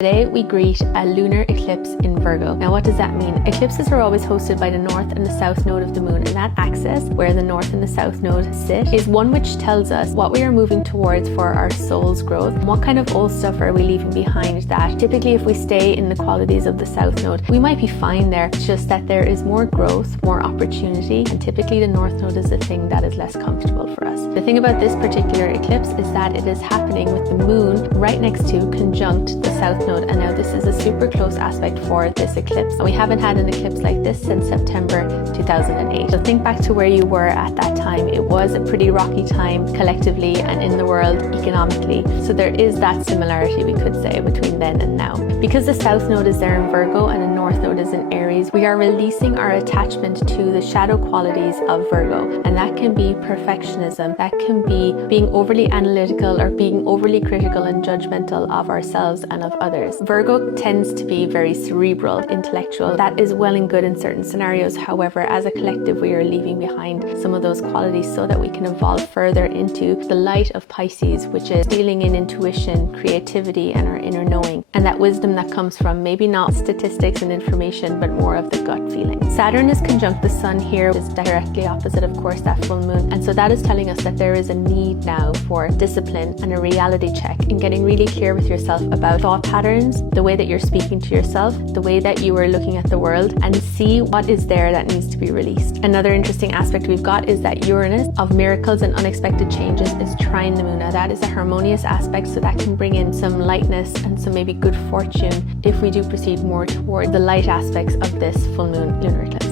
Today we greet a lunar eclipse in Virgo. Now what does that mean? Eclipses are always hosted by the north and the south node of the moon, and that axis where the north and the south node sit is one which tells us what we are moving towards for our soul's growth and what kind of old stuff are we leaving behind. That typically if we stay in the qualities of the south node, we might be fine there. It's just that there is more growth, more opportunity, and typically the north node is the thing that is less comfortable for us. The thing about this particular eclipse is that it is happening with the moon right next to, conjunct, the south node. And now this is a super close aspect for this eclipse. And we haven't had an eclipse like this since September 2008. So think back to where you were at that time. It was a pretty rocky time collectively and in the world economically. So there is that similarity, we could say, between then and now. Because the south node is there in Virgo and the north node is in Aries, we are releasing our attachment to the shadow qualities of Virgo. And that can be perfectionism. That can be being overly analytical or being overly critical and judgmental of ourselves and of others. Virgo tends to be very cerebral, intellectual. That is well and good in certain scenarios. However, as a collective, we are leaving behind some of those qualities so that we can evolve further into the light of Pisces, which is dealing in intuition, creativity, and our inner knowing. And that wisdom that comes from maybe not statistics and information, but more of the gut feeling. Saturn is conjunct the sun here, is directly opposite, of course, that full moon. And so that is telling us that there is a need now for discipline and a reality check and getting really clear with yourself about thought patterns, the way that you're speaking to yourself, the way that you are looking at the world, and see what is there that needs to be released. Another interesting aspect we've got is that Uranus of miracles and unexpected changes is trine the moon. Now that is a harmonious aspect, so that can bring in some lightness and some maybe good fortune if we do proceed more toward the light aspects of this full moon lunar eclipse.